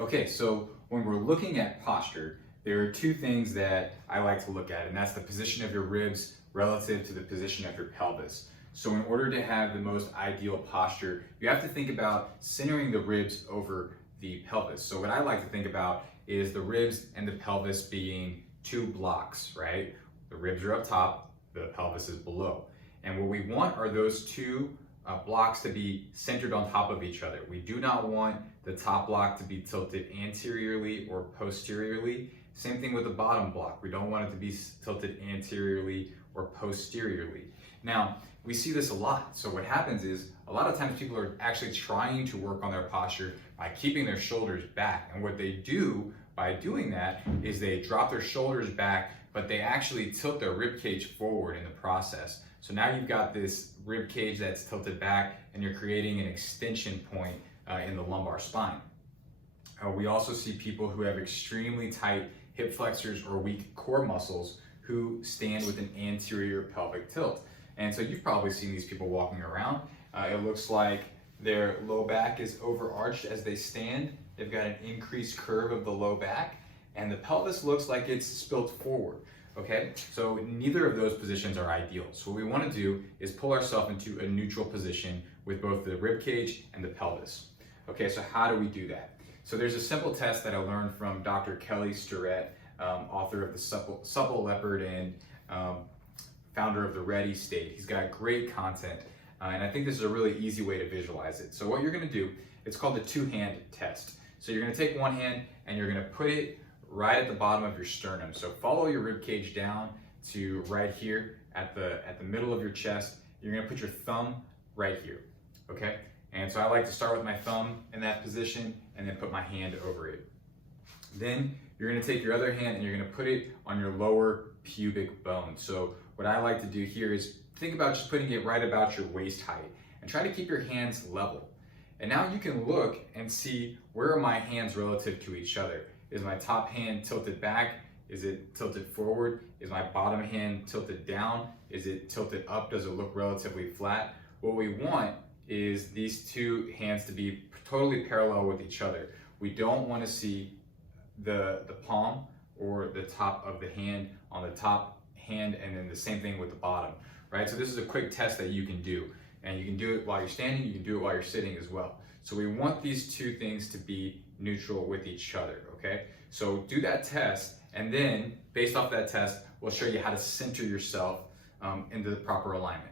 Okay, so when we're looking at posture, there are two things that I like to look at, and that's the position of your ribs relative to the position of your pelvis. So in order to have the most ideal posture, you have to think about centering the ribs over the pelvis. So what I like to think about is the ribs and the pelvis being two blocks, right? The ribs are up top, the pelvis is below. And what we want are those two blocks to be centered on top of each other. We do not want the top block to be tilted anteriorly or posteriorly. Same thing with the bottom block. We don't want it to be tilted anteriorly or posteriorly. Now, we see this a lot. So what happens is a lot of times people are actually trying to work on their posture by keeping their shoulders back. And what they do by doing that is they drop their shoulders back, but they actually tilt their rib cage forward in the process. So now you've got this rib cage that's tilted back and you're creating an extension point in the lumbar spine. We also see people who have extremely tight hip flexors or weak core muscles who stand with an anterior pelvic tilt. And so you've probably seen these people walking around. It looks like their low back is overarched as they stand. They've got an increased curve of the low back, and the pelvis looks like it's spilt forward. Okay, so neither of those positions are ideal. So what we want to do is pull ourselves into a neutral position with both the rib cage and the pelvis. Okay, so how do we do that? So there's a simple test that I learned from Dr. Kelly Starrett, author of the Supple Leopard and founder of the Ready State. He's got great content, and I think this is a really easy way to visualize it. So what you're going to do, it's called the two-hand test. So you're going to take one hand and you're going to put it right at the bottom of your sternum. So follow your rib cage down to right here at the middle of your chest. You're going to put your thumb right here. Okay? And so I like to start with my thumb in that position and then put my hand over it. Then you're going to take your other hand and you're going to put it on your lower pubic bone. So what I like to do here is think about just putting it right about your waist height and try to keep your hands level. And now you can look and see, where are my hands relative to each other? Is my top hand tilted back? Is it tilted forward? Is my bottom hand tilted down? Is it tilted up? Does it look relatively flat? What we want is these two hands to be totally parallel with each other. We don't want to see the palm or the top of the hand on the top hand, and then the same thing with the bottom, right? So this is a quick test that you can do, and you can do it while you're standing, you can do it while you're sitting as well. So we want these two things to be neutral with each other, okay? So do that test, and then based off that test, we'll show you how to center yourself into the proper alignment.